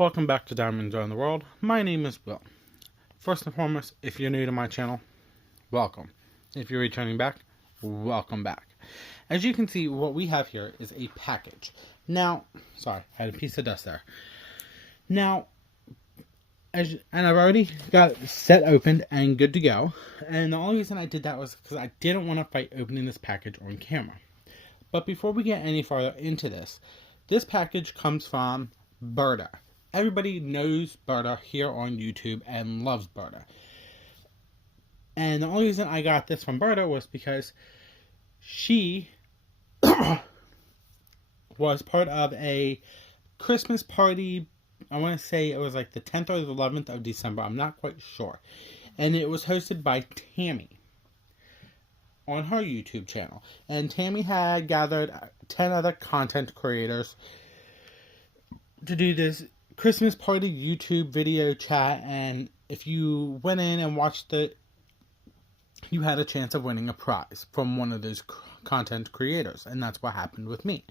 Welcome back to Diamonds Around the World. My name is Will. First and foremost, if you're new to my channel, welcome. If you're returning back, welcome back. As you can see, what we have here is a package. Now, sorry, I had a piece of dust there. Now, and I've already got it set opened and good to go. And the only reason I did that was because I didn't want to fight opening this package on camera. But before we get any farther into this package comes from Berta. Everybody knows Berta here on YouTube and loves Berta. And the only reason I got this from Berta was because she was part of a Christmas party. I want to say it was like the 10th or the 11th of December. I'm not quite sure. And it was hosted by Tammy on her YouTube channel. And Tammy had gathered 10 other content creators to do this Christmas party YouTube video chat, and if you went in and watched it, you had a chance of winning a prize from one of those content creators, and that's what happened with me.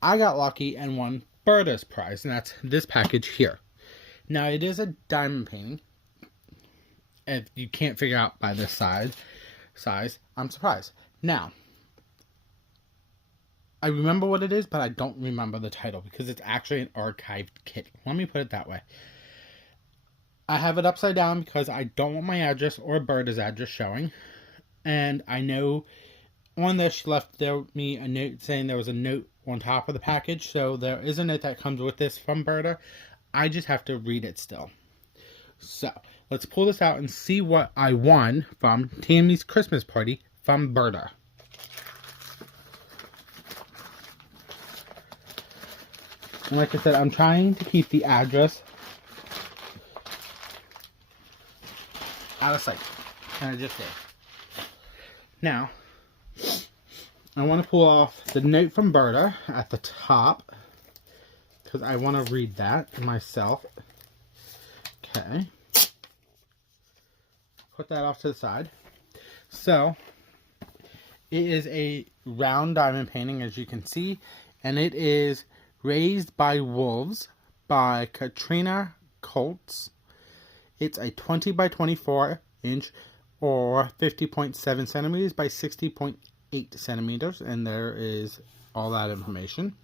I got lucky and won Berta's prize, and that's this package here. Now, it is a diamond painting. If you can't figure out by this size, I'm surprised. Now, I remember what it is, but I don't remember the title because it's actually an archived kit. Let me put it that way. I have it upside down because I don't want my address or Berta's address showing. And I know on there she left me a note saying there was a note on top of the package. So there is a note that comes with this from Berta. I just have to read it still. So let's pull this out and see what I won from Tammy's Christmas party from Berta. And like I said, I'm trying to keep the address out of sight. And I just did. Now, I want to pull off the note from Berta at the top, because I want to read that myself. Okay. Put that off to the side. So, it is a round diamond painting, as you can see. And it is Raised by Wolves by Katrina Koltes. It's a 20 by 24 inch or 50.7 centimeters by 60.8 centimeters, and there is all that information.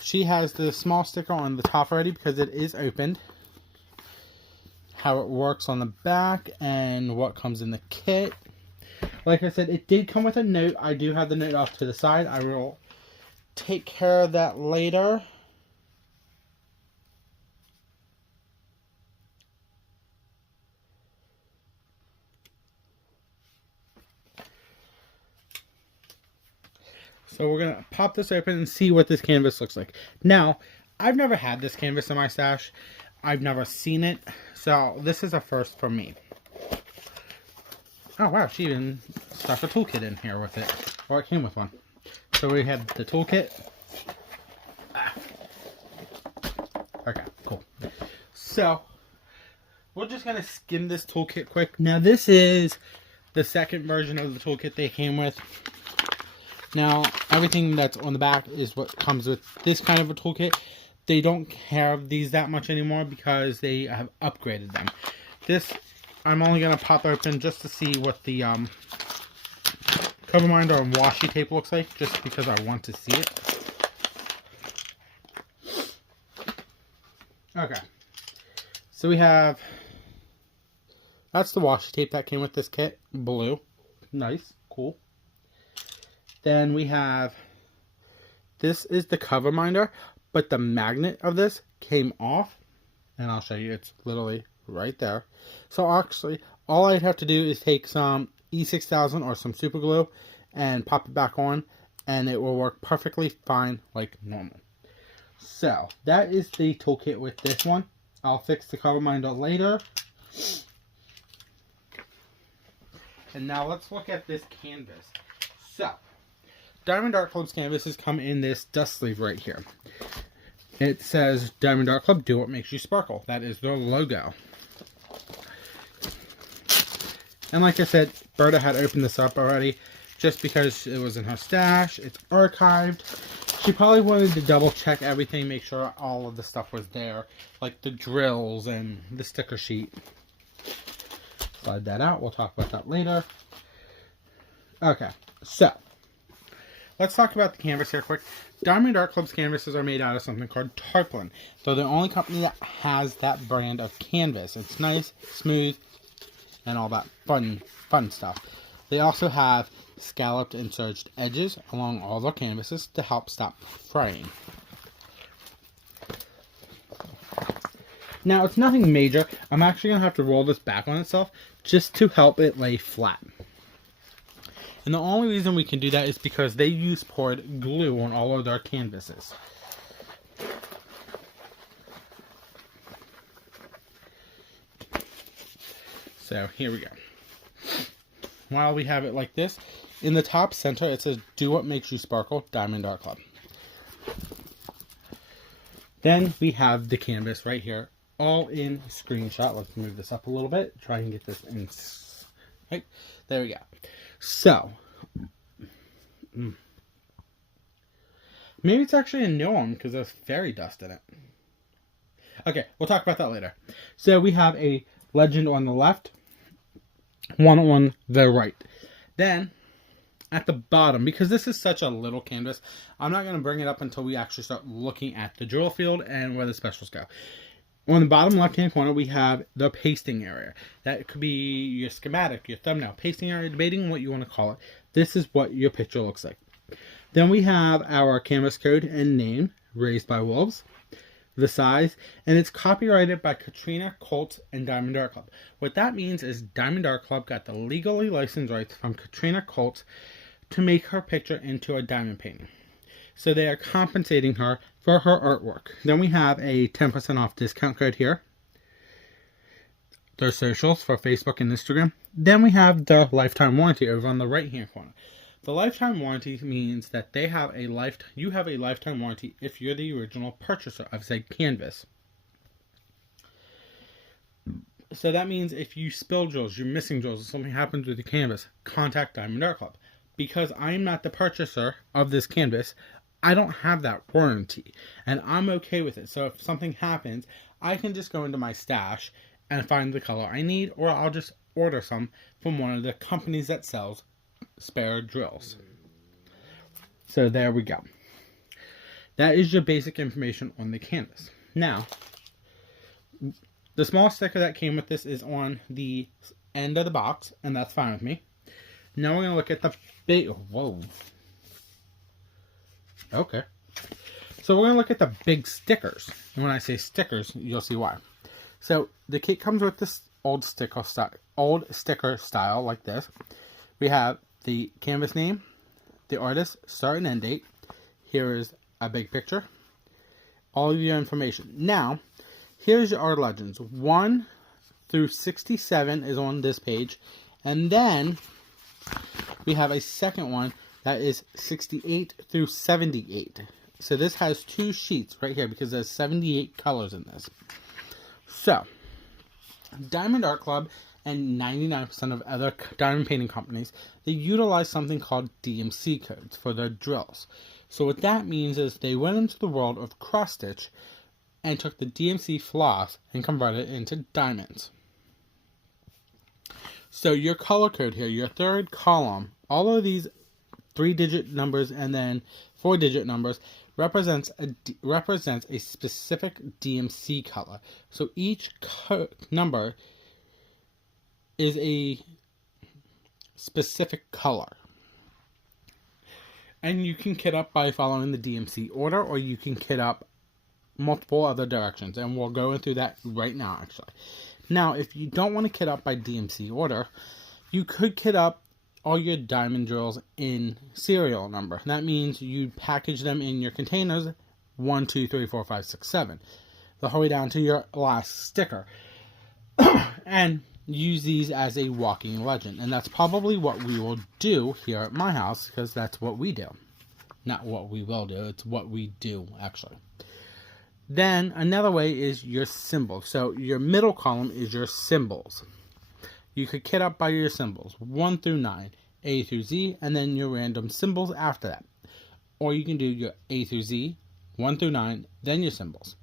She has the small sticker on the top already because it is opened. How it works on the back and what comes in the kit. Like I said, it did come with a note. I do have the note off to the side. I will take care of that later. So we're going to pop this open and see what this canvas looks like. Now, I've never had this canvas in my stash. I've never seen it. So this is a first for me. Oh wow, she even stuck a toolkit in here with it. Or it came with one. So we have the toolkit. Okay, cool. So, we're just going to skim this toolkit quick. Now, this is the second version of the toolkit they came with. Now, everything that's on the back is what comes with this kind of a toolkit. They don't have these that much anymore because they have upgraded them. This, I'm only going to pop open just to see what the cover binder and washi tape looks like, just because I want to see it. Okay, so we have, that's the washi tape that came with this kit, blue, nice, cool. Then we have, this is the cover binder, but the magnet of this came off, and I'll show you, it's literally right there. So actually, all I'd have to do is take some E6000 or some super glue and pop it back on, and it will work perfectly fine like normal. So, that is the toolkit with this one. I'll fix the cover binder later. And now let's look at this canvas. So, Diamond Art Club's canvases come in this dust sleeve right here. It says, Diamond Art Club, do what makes you sparkle. That is their logo. And like I said, Berta had opened this up already just because it was in her stash. It's archived. She probably wanted to double check everything, make sure all of the stuff was there, like the drills and the sticker sheet. Slide that out. We'll talk about that later. Okay, so let's talk about the canvas here quick. Diamond Art Club's canvases are made out of something called tarpaulin. So they're the only company that has that brand of canvas. It's nice, smooth, and all that fun stuff. They also have scalloped and serged edges along all their canvases to help stop fraying. Now, it's nothing major. I'm actually going to have to roll this back on itself just to help it lay flat. And the only reason we can do that is because they use poured glue on all of their canvases. So, here we go. While we have it like this, in the top center it says, "Do what makes you sparkle, Diamond Art Club." Then we have the canvas right here, all in screenshot. Let's move this up a little bit, try and get this in. Right, there we go. So, maybe it's actually a no one because there's fairy dust in it. Okay, we'll talk about that later. So we have a legend on the left, one on the right. Then, at the bottom, because this is such a little canvas, I'm not going to bring it up until we actually start looking at the drill field and where the specials go. On the bottom left-hand corner, we have the pasting area. That could be your schematic, your thumbnail, pasting area, debating what you want to call it. This is what your picture looks like. Then we have our canvas code and name, Raised by Wolves, the size, and it's copyrighted by Katrina, Koltes, and Diamond Art Club. What that means is Diamond Art Club got the legally licensed rights from Katrina Koltes to make her picture into a diamond painting. So they are compensating her for her artwork. Then we have a 10% off discount code here. Their socials for Facebook and Instagram. Then we have the lifetime warranty over on the right hand corner. The lifetime warranty means that you have a lifetime warranty if you're the original purchaser of said canvas. So that means if you spill drills, you're missing drills, or something happens with the canvas, contact Diamond Art Club. Because I'm not the purchaser of this canvas, I don't have that warranty. And I'm okay with it. So if something happens, I can just go into my stash and find the color I need, or I'll just order some from one of the companies that sells spare drills. So there we go. That is your basic information on the canvas. Now, the small sticker that came with this is on the end of the box, and that's fine with me. Now we're going to look at the big... Whoa. Okay. So we're going to look at the big stickers. And when I say stickers, you'll see why. So the kit comes with this old sticker style like this. We have the canvas name, the artist, start and end date. Here is a big picture. All of your information. Now, here's your art legends. 1 through 67 is on this page. And then we have a second one that is 68 through 78. So this has 2 sheets right here because there's 78 colors in this. So, Diamond Art Club and 99% of other diamond painting companies, they utilize something called DMC codes for their drills. So what that means is they went into the world of cross stitch and took the DMC floss and converted it into diamonds. So your color code here, your third column, all of these 3-digit numbers and then 4-digit numbers represents a specific DMC color. So each number is a specific color. And you can kit up by following the DMC order, or you can kit up multiple other directions. And we'll go through that right now, actually. Now, if you don't want to kit up by DMC order, you could kit up all your diamond drills in serial number. That means you package them in your containers 1, 2, 3, 4, 5, 6, 7. The whole way down to your last sticker. And use these as a walking legend. And that's probably what we will do here at my house, because that's what we do. Not what we will do, it's what we do, actually. Then, another way is your symbols. So, your middle column is your symbols. You could kit up by your symbols, 1 through 9, A through Z, and then your random symbols after that. or you can do your A through Z, 1 through 9, then your symbols.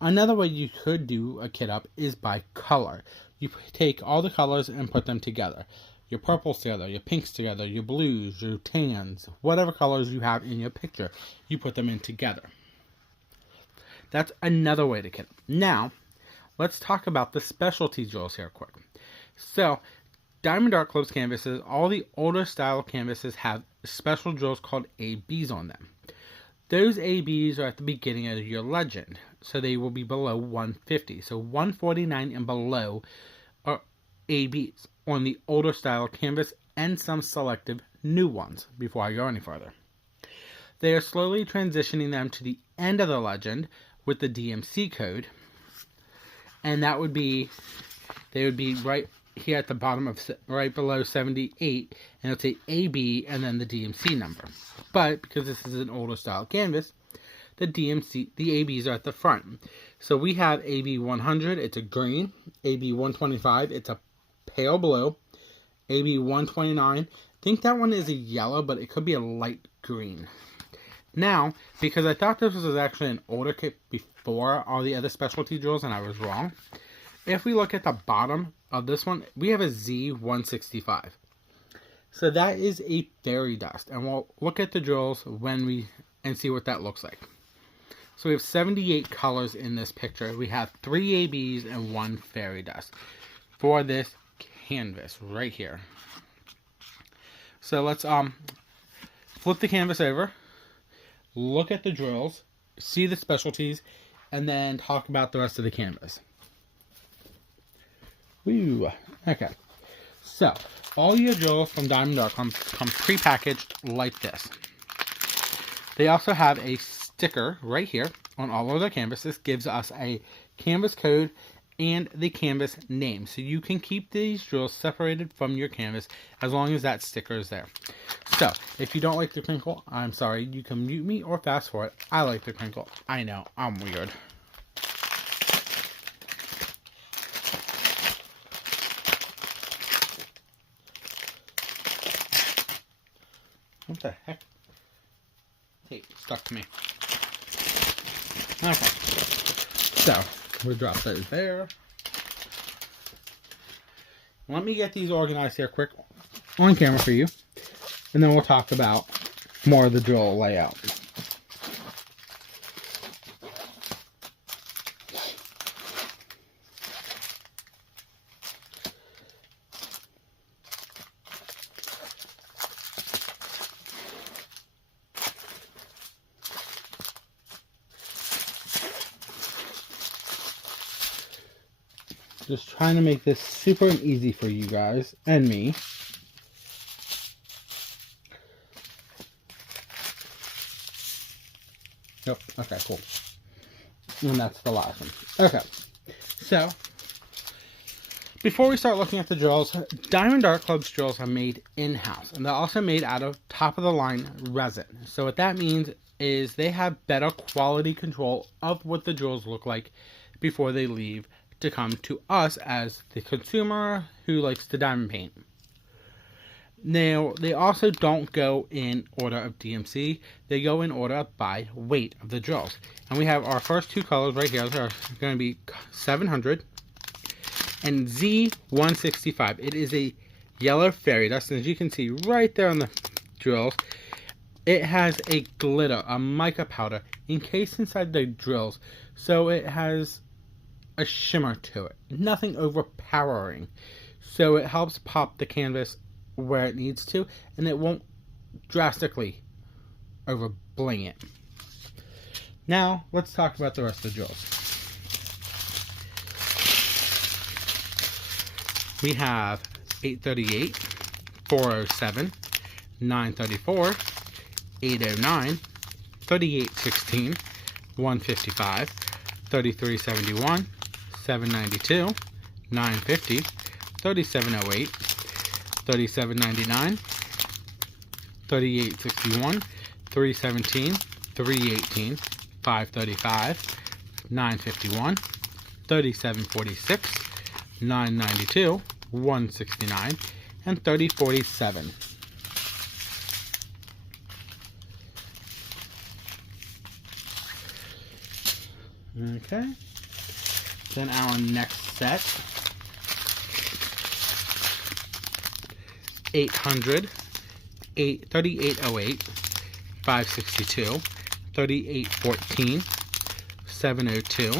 Another way you could do a kit up is by color. You take all the colors and put them together. Your purples together, your pinks together, your blues, your tans, whatever colors you have in your picture, you put them in together. That's another way to kit up. Now, let's talk about the specialty drills here quick. So, Diamond Art Club's canvases, all the older style canvases have special drills called ABs on them. Those ABs are at the beginning of your legend, so they will be below 150. So 149 and below are ABs on the older style canvas and some selective new ones before I go any further. They are slowly transitioning them to the end of the legend with the DMC code, and that would be, they would be right here at the bottom of right below 78, and it'll say AB and then the DMC number. But because this is an older style canvas, the ABs are at the front. So we have AB 100, it's a green. AB 125, it's a pale blue. AB 129, I think that one is a yellow, but it could be a light green. Now, because I thought this was actually an older kit before all the other specialty drills, and I was wrong. If we look at the bottom of this one, we have a Z165. So that is a fairy dust, and we'll look at the drills and see what that looks like. So we have 78 colors in this picture. We have 3 ABs and 1 fairy dust for this canvas right here. So let's flip the canvas over, look at the drills, see the specialties, and then talk about the rest of the canvas. Woo. Okay. So, all your drills from Diamond Art come pre-packaged like this. They also have a sticker right here on all of their canvases. Gives us a canvas code and the canvas name. So you can keep these drills separated from your canvas as long as that sticker is there. So, if you don't like the crinkle, I'm sorry. You can mute me or fast forward. I like the crinkle. I know, I'm weird. What the heck? Tape stuck to me. Okay. So, we'll drop those there. Let me get these organized here quick on camera for you. And then we'll talk about more of the drill layout. Just trying to make this super easy for you guys and me. Yep, okay, cool. And that's the last one. Okay, so before we start looking at the drills, Diamond Art Club's drills are made in-house, and they're also made out of top-of-the-line resin. So what that means is they have better quality control of what the drills look like before they leave to come to us as the consumer who likes to diamond paint. Now, they also don't go in order of DMC. They go in order by weight of the drills. And we have our first 2 colors right here. They're going to be 700 and Z165. It is a yellow fairy dust. And as you can see right there on the drills, it has a glitter, a mica powder encased inside the drills. So it has a shimmer to it. Nothing overpowering. So it helps pop the canvas where it needs to, and it won't drastically over bling it. Now, let's talk about the rest of the drills. We have 838, 407, 934, 809, 3816, 155, 3371, 792, 950, 3708, 3799, 3861, 317, 318, 535, 951, 3746, 992, 169, and 3047. Okay. Then our next set, 800, 3808, 562, 3814, 702,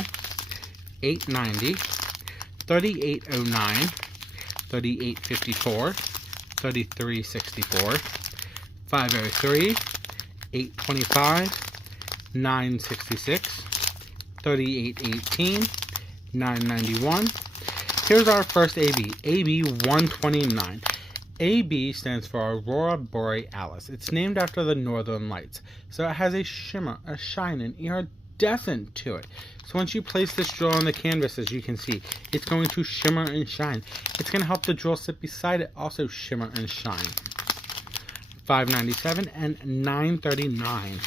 890, 3809, 3854, 3364, 503, 825, 966, 3818, 991. Here's our first AB, AB 129. AB stands for Aurora Borealis. It's named after the Northern Lights. So it has a shimmer, a shine, an iridescent to it. So once you place this drill on the canvas, as you can see, it's going to shimmer and shine. It's going to help the drill sit beside it also shimmer and shine. 597 and 939.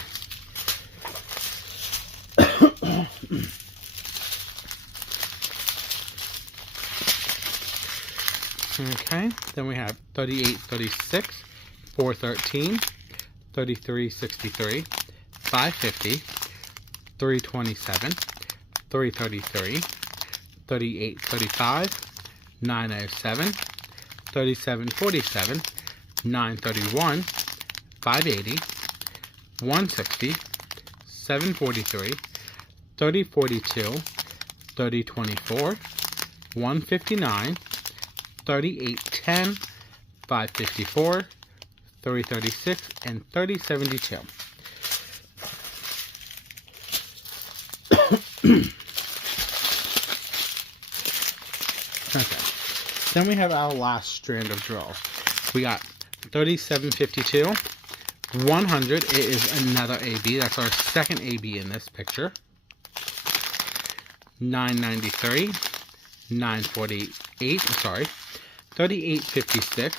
Okay, then we have 3836, 413, 3363, 550, 327, 333, 3835, 907, 3747, 931, 580, 160, 743, 3042, 3024, 159, 3810, 554, 336, and 3072. Okay. Then we have our last strand of drills. We got 3752, 100. It is another AB. That's our second AB in this picture. 993, 948, sorry, 3856,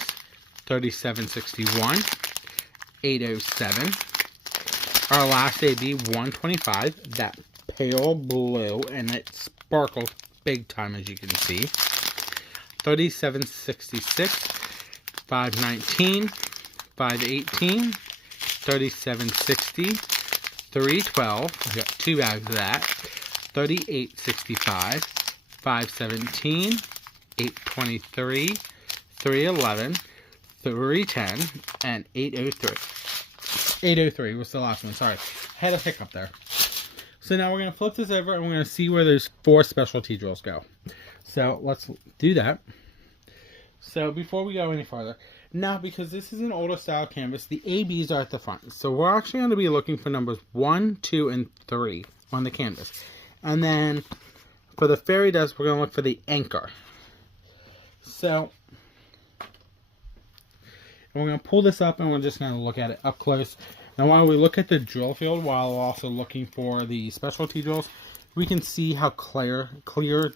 3761, 807. Our last AB, 125, that pale blue, and it sparkles big time, as you can see. 3766, 519, 518, 3760, 312. I got 2 bags of that. 3865, 517, 823, 311, 310, and 803. 803 was the last one, sorry. I had a hiccup there. So now we're going to flip this over and we're going to see where those 4 specialty drills go. So let's do that. So before we go any farther, now because this is an older style canvas, the ABs are at the front. So we're actually going to be looking for numbers 1, 2, and 3 on the canvas. And then for the fairy dust, we're going to look for the anchor. So we're going to pull this up and we're just going to look at it up close. Now while we look at the drill field, while also looking for the specialty drills, we can see how clear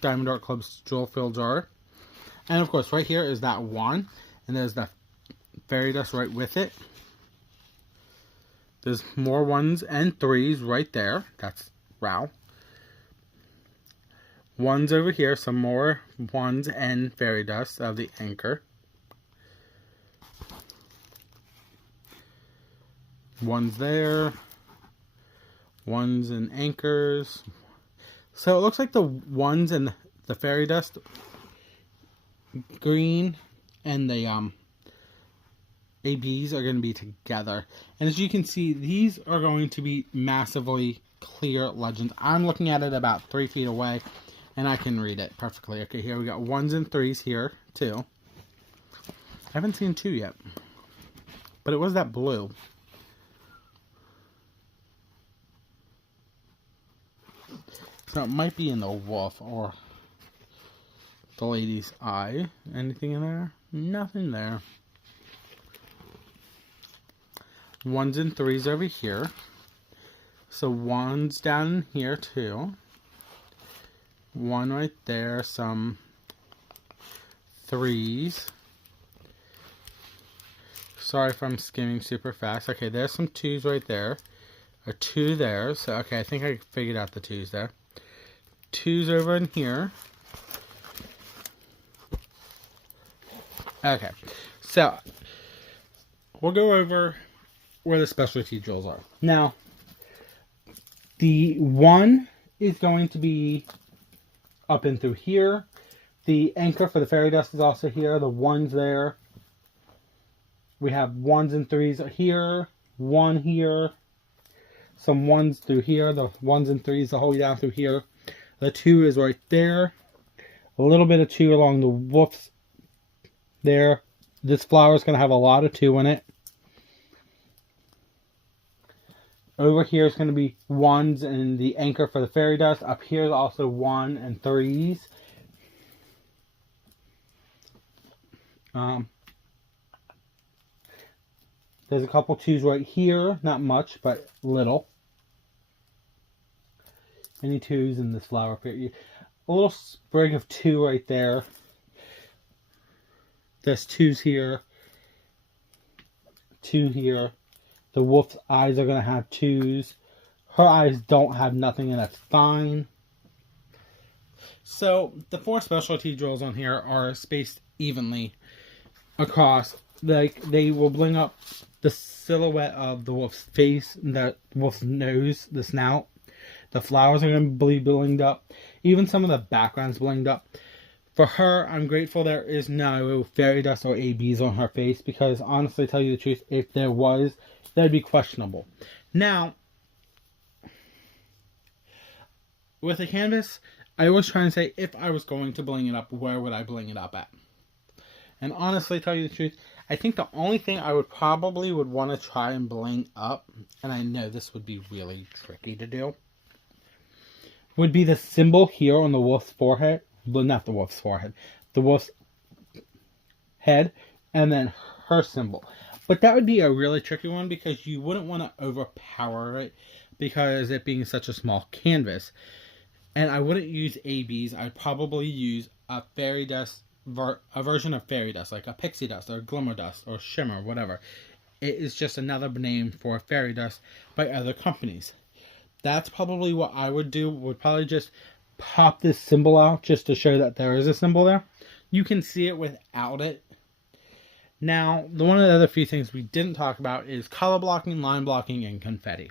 Diamond Art Club's drill fields are. And of course, right here is that 1, and there's the fairy dust right with it. There's more 1s and 3s right there. That's wow. 1s over here, some more 1s and fairy dust of the anchor. 1s there. 1s and anchors. So it looks like the 1s and the fairy dust green and the ABs are going to be together. And as you can see, these are going to be massively clear legends. I'm looking at it about 3 feet away, and I can read it perfectly. Okay, here we got 1s and 3s here, too. I haven't seen 2 yet. But it was that blue. So it might be in the wolf or the lady's eye. Anything in there? Nothing there. 1s and 3s over here. So 1s down in here too. 1 right there. Some 3s. Sorry if I'm skimming super fast. Okay, there's some 2s right there. A 2 there. So, okay, I think I figured out the 2s there. 2s over in here. Okay, so we'll go over where the specialty drills are. Now, the 1 is going to be up and through here. The anchor for the fairy dust is also here. The ones there. We have 1s and 3s here. 1 here. Some 1s through here. The 1s and 3s the whole way down through here. The 2 is right there. A little bit of 2 along the woofs there. This flower is going to have a lot of 2 in it. Over here is going to be 1s and the anchor for the fairy dust. Up here is also 1 and 3s. There's a couple 2s right here. Not much, but little. Any 2s in this flower up here. A little sprig of 2 right there. There's 2s here. 2 here. The wolf's eyes are going to have 2s. Her eyes don't have nothing, and that's fine. So, the 4 specialty drills on here are spaced evenly across. Like, they will bling up the silhouette of the wolf's face, the wolf's nose, the snout. The flowers are going to be blinged up. Even some of the background's blinged up. For her, I'm grateful there is no fairy dust or ABs on her face, because honestly, to tell you the truth, if there was, that'd be questionable. Now, with a canvas, I always try and say, if I was going to bling it up, where would I bling it up at? And honestly, to tell you the truth, I think the only thing I would probably want to try and bling up, and I know this would be really tricky to do, would be the symbol here on the wolf's forehead. Well, not the wolf's forehead. The wolf's head, and then her symbol. But that would be a really tricky one, because you wouldn't want to overpower it, because it being such a small canvas. And I wouldn't use ABs. I'd probably use a fairy dust, a version of fairy dust, like a pixie dust, or glimmer dust, or shimmer, whatever. It is just another name for fairy dust by other companies. That's probably what I would do. Would probably just pop this symbol out just to show that there is a symbol there. You can see it without it. Now, one of the other few things we didn't talk about is color blocking, line blocking, and confetti.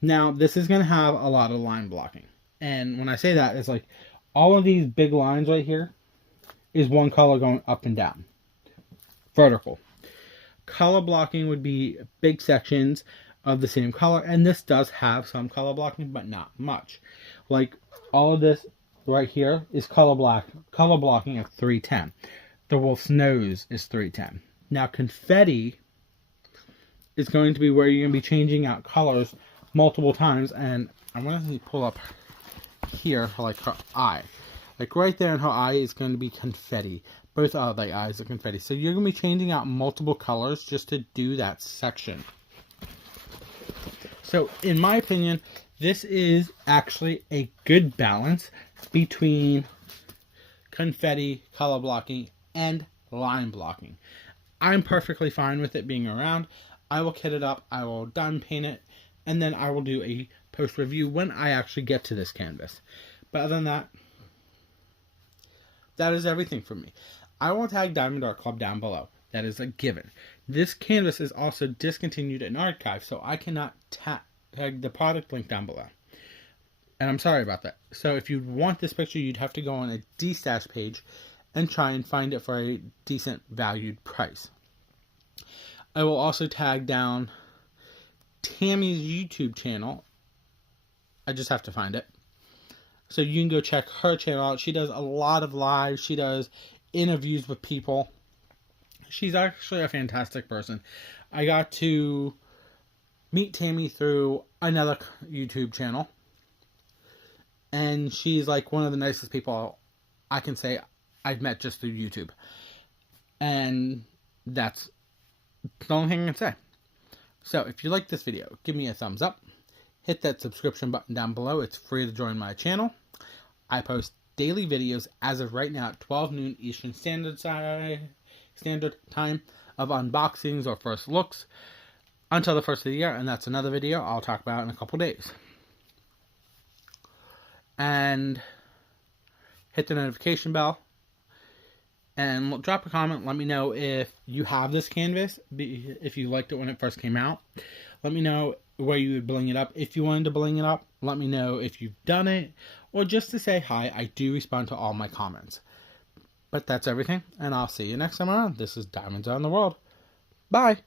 Now, this is going to have a lot of line blocking. And when I say that, it's like all of these big lines right here is one color going up and down. Vertical. Color blocking would be big sections of the same color, and this does have some color blocking, but not much. Like all of this right here is color blocking at 310. The wolf's nose is 310. Now confetti is going to be where you're going to be changing out colors multiple times, and I'm going to pull up here for like her eye. Like right there in her eye is going to be confetti. Both of the eyes are confetti. So you're going to be changing out multiple colors just to do that section. So, in my opinion, this is actually a good balance between confetti, color blocking, and line blocking. I'm perfectly fine with it being around. I will kit it up, I will done paint it, and then I will do a post review when I actually get to this canvas. But other than that, that is everything for me. I will tag Diamond Art Club down below. That is a given. This canvas is also discontinued in archive, so I cannot tag the product link down below. And I'm sorry about that. So if you want this picture, you'd have to go on a D-stash page and try and find it for a decent valued price. I will also tag down Tammy's YouTube channel. I just have to find it. So you can go check her channel out. She does a lot of lives. She does interviews with people. She's actually a fantastic person. I got to meet Tammy through another YouTube channel. And she's like one of the nicest people I can say I've met just through YouTube. And that's the only thing I can say. So if you like this video, give me a thumbs up. Hit that subscription button down below. It's free to join my channel. I post daily videos as of right now at 12 noon Eastern Standard Time of unboxings or first looks until the first of the year, and that's another video I'll talk about in a couple days. And hit the notification bell and drop a comment. Let me know if you have this canvas, if you liked it when it first came out. Let me know where you would bling it up. If you wanted to bling it up, let me know if you've done it, or just to say hi. I do respond to all my comments. But that's everything, and I'll see you next time around. This is Diamonds on the World. Bye!